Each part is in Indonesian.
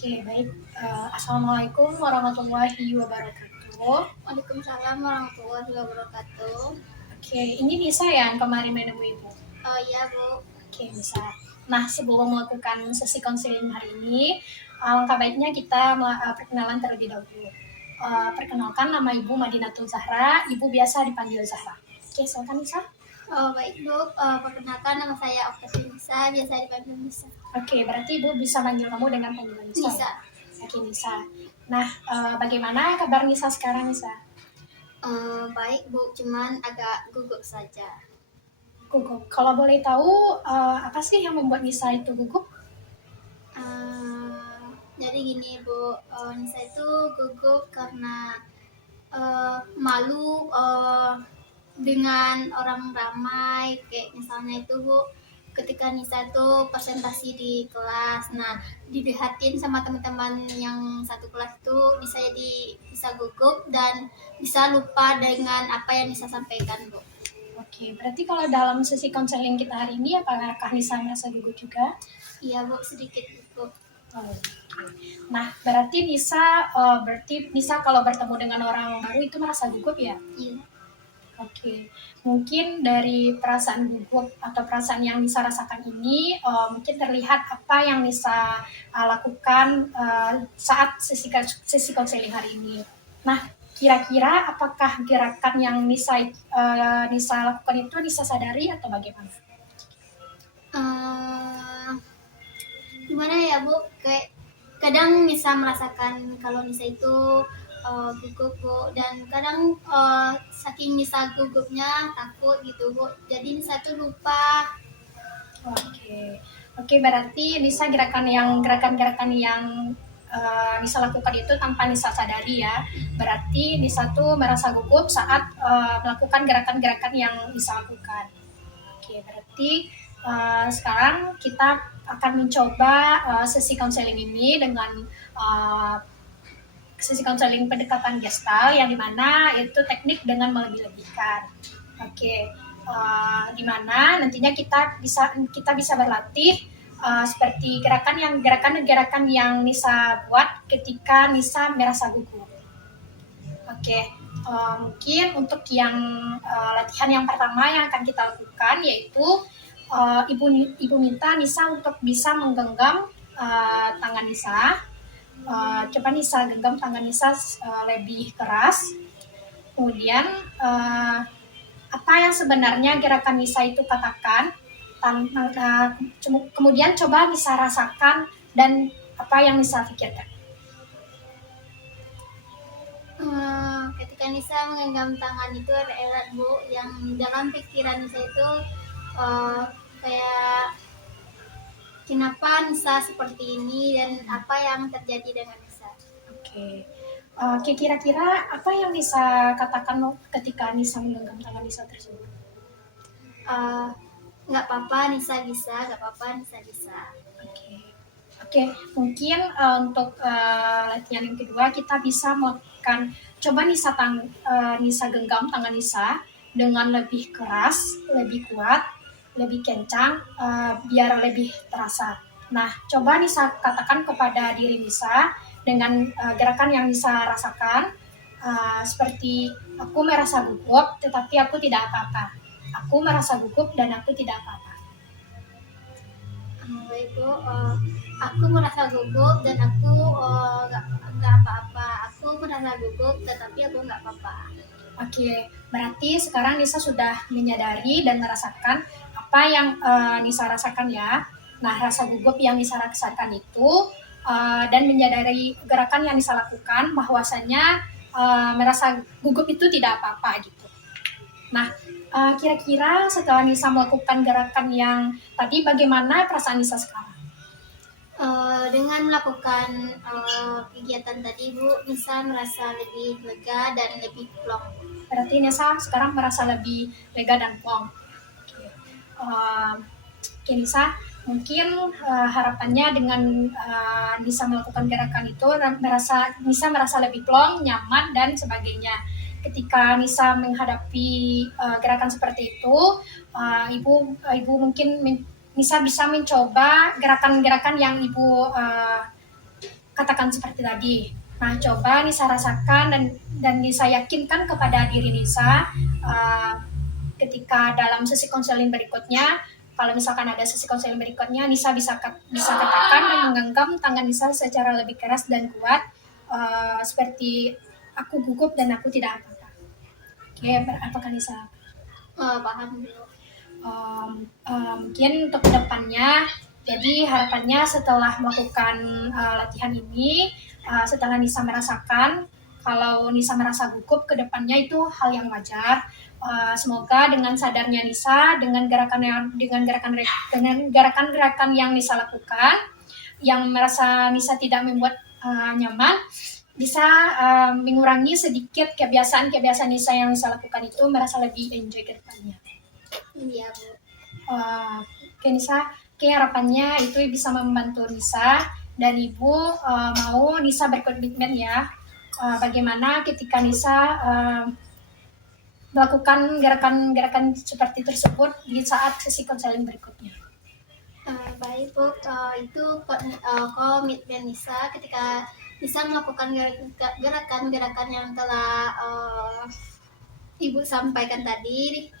Oke, baik. Assalamualaikum warahmatullahi wabarakatuh. Waalaikumsalam warahmatullahi wabarakatuh. Oke, ini Nisa ya yang kemarin menemui Ibu. Oh iya Bu. Oke, Nisa. Nah, sebelum melakukan sesi konseling hari ini, alangkah baiknya kita perkenalan terlebih dahulu. Perkenalkan, nama Ibu Madinatul Zahra. Ibu biasa dipanggil Zahra. Oke, silakan Nisa. Oh baik Bu, perkenalkan nama saya Oktavi Nisa, biasa dipanggil Nisa. Oke, berarti Ibu bisa manggil kamu dengan panggilan Nisa. Nisa. Ya? Oke, Nisa. Nah, bagaimana kabar Nisa sekarang, Nisa? Baik Bu, cuman agak gugup saja. Gugup. Kalau boleh tahu, apa sih yang membuat Nisa itu gugup? Jadi gini Bu, Nisa itu gugup karena malu dengan orang ramai, kayak misalnya itu Bu, ketika Nisa itu presentasi di kelas, nah dilihatin sama teman-teman yang satu kelas itu bisa gugup dan bisa lupa dengan apa yang Nisa sampaikan Bu. Oke, berarti kalau dalam sesi konseling kita hari ini, apakah Nisa merasa gugup juga? Iya Bu, sedikit gugup. Oh, nah, berarti Nisa kalau bertemu dengan orang baru itu merasa gugup ya? Iya. Oke, mungkin dari perasaan gugup atau perasaan yang Nisa rasakan ini, mungkin terlihat apa yang Nisa lakukan saat sesi konseling hari ini. Nah, kira-kira apakah gerakan yang Nisa lakukan itu Nisa sadari atau bagaimana? Gimana ya Bu, kayak kadang Nisa merasakan kalau Nisa itu gugup Bu, dan kadang saking Nisa gugupnya takut gitu Bu, jadi Nisa tuh lupa. Oke, berarti Nisa gerakan-gerakan yang Nisa lakukan itu tanpa Nisa sadari ya. Berarti Nisa tuh merasa gugup saat melakukan gerakan-gerakan yang Nisa lakukan. Oke, berarti sekarang kita akan mencoba sesi konseling ini dengan sesi konseling pendekatan gestal yang dimana itu teknik dengan melebih-lebihkan. Oke, dimana nantinya kita bisa berlatih seperti gerakan-gerakan yang Nisa buat ketika Nisa merasa gugup. Oke, mungkin untuk yang latihan yang pertama yang akan kita lakukan yaitu Ibu minta Nisa untuk bisa menggenggam tangan Nisa. Coba Nisa genggam tangan Nisa lebih keras. Kemudian apa yang sebenarnya gerakan Nisa itu katakan. Kemudian coba Nisa rasakan dan apa yang Nisa pikirkan. Ketika Nisa menggenggam tangan itu erat Bu, yang dalam pikiran Nisa itu kayak kenapa Nisa seperti ini dan apa yang terjadi dengan Nisa. Oke, kira-kira apa yang Nisa katakan ketika Nisa menggenggam tangan Nisa tersebut? Nggak apa-apa Nisa bisa, nggak apa-apa Nisa bisa. Oke, mungkin untuk latihan yang kedua kita bisa melakukan coba Nisa genggam tangan Nisa dengan lebih keras, lebih kuat, lebih kencang, biar lebih terasa. Nah, coba Nisa katakan kepada diri Nisa dengan gerakan yang Nisa rasakan, seperti aku merasa gugup, tetapi aku tidak apa-apa. Aku merasa gugup dan aku tidak apa-apa. Baik Bu, aku merasa gugup dan aku nggak apa-apa. Aku merasa gugup tetapi aku nggak apa-apa. Oke, berarti sekarang Nisa sudah menyadari dan merasakan apa yang Nisa rasakan ya. Nah, rasa gugup yang Nisa rasakan itu dan menyadari gerakan yang Nisa lakukan bahwasanya merasa gugup itu tidak apa-apa gitu. Nah, kira-kira setelah Nisa melakukan gerakan yang tadi, bagaimana perasaan Nisa sekarang? Dengan melakukan kegiatan tadi Bu, Nisa merasa lebih lega dan lebih plong. Berarti Nisa sekarang merasa lebih lega dan plong. Oke, Nisa, mungkin harapannya dengan Nisa melakukan gerakan itu Nisa merasa lebih plong, nyaman dan sebagainya. Ketika Nisa menghadapi gerakan seperti itu, ibu mungkin Nisa bisa mencoba gerakan-gerakan yang ibu katakan seperti tadi. Nah, coba Nisa rasakan dan Nisa yakinkan kepada diri Nisa ketika dalam sesi konseling berikutnya, kalau misalkan ada sesi konseling berikutnya, Nisa bisa katakan dan menggenggam tangan Nisa secara lebih keras dan kuat, seperti aku gugup dan aku tidak apa-apa. Oke, apakah Nisa? Paham Bu. Mungkin untuk kedepannya, jadi harapannya setelah melakukan latihan ini, setelah Nisa merasakan kalau Nisa merasa gugup, kedepannya itu hal yang wajar. Semoga dengan sadarnya Nisa, dengan gerakan-gerakan yang Nisa lakukan, yang merasa Nisa tidak membuat nyaman, bisa mengurangi sedikit kebiasaan-kebiasaan Nisa yang Nisa lakukan itu, merasa lebih enjoy ke depannya. Iya Bu. Oke Nisa, harapannya itu bisa membantu Nisa dan Ibu mau Nisa berkomitmen ya. Bagaimana ketika Nisa melakukan gerakan-gerakan seperti tersebut di saat sesi konseling berikutnya. Baik Bu, itu komitmen Nisa ketika Nisa melakukan gerakan-gerakan yang telah Ibu sampaikan tadi.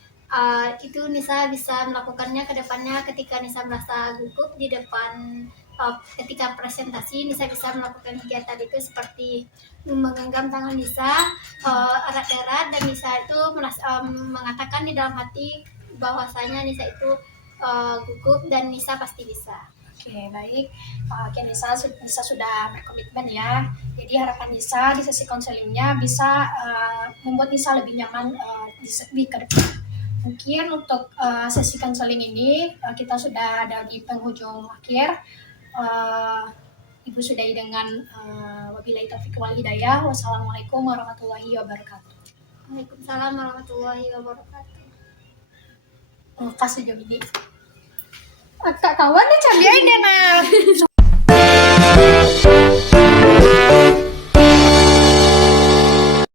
Itu Nisa bisa melakukannya ke depannya ketika Nisa merasa gugup di depan ketika presentasi. Nisa bisa melakukan kegiatan itu seperti menggenggam tangan Nisa erat-erat, dan Nisa itu mengatakan di dalam hati bahwasanya Nisa itu gugup dan Nisa pasti bisa. Oke, baik. Oke, Nisa sudah berkomitmen ya. Jadi harapan Nisa di sesi konselingnya bisa membuat Nisa lebih nyaman di ke depan. Mungkin untuk sesi konseling ini kita sudah ada di penghujung akhir. Ibu sudahi dengan wabillahi taufiq wal hidayah. Wassalamualaikum warahmatullahi wabarakatuh. Waalaikumsalam warahmatullahi wabarakatuh. Kasih jawab ini. Kak kawan deh cabiain deh nah.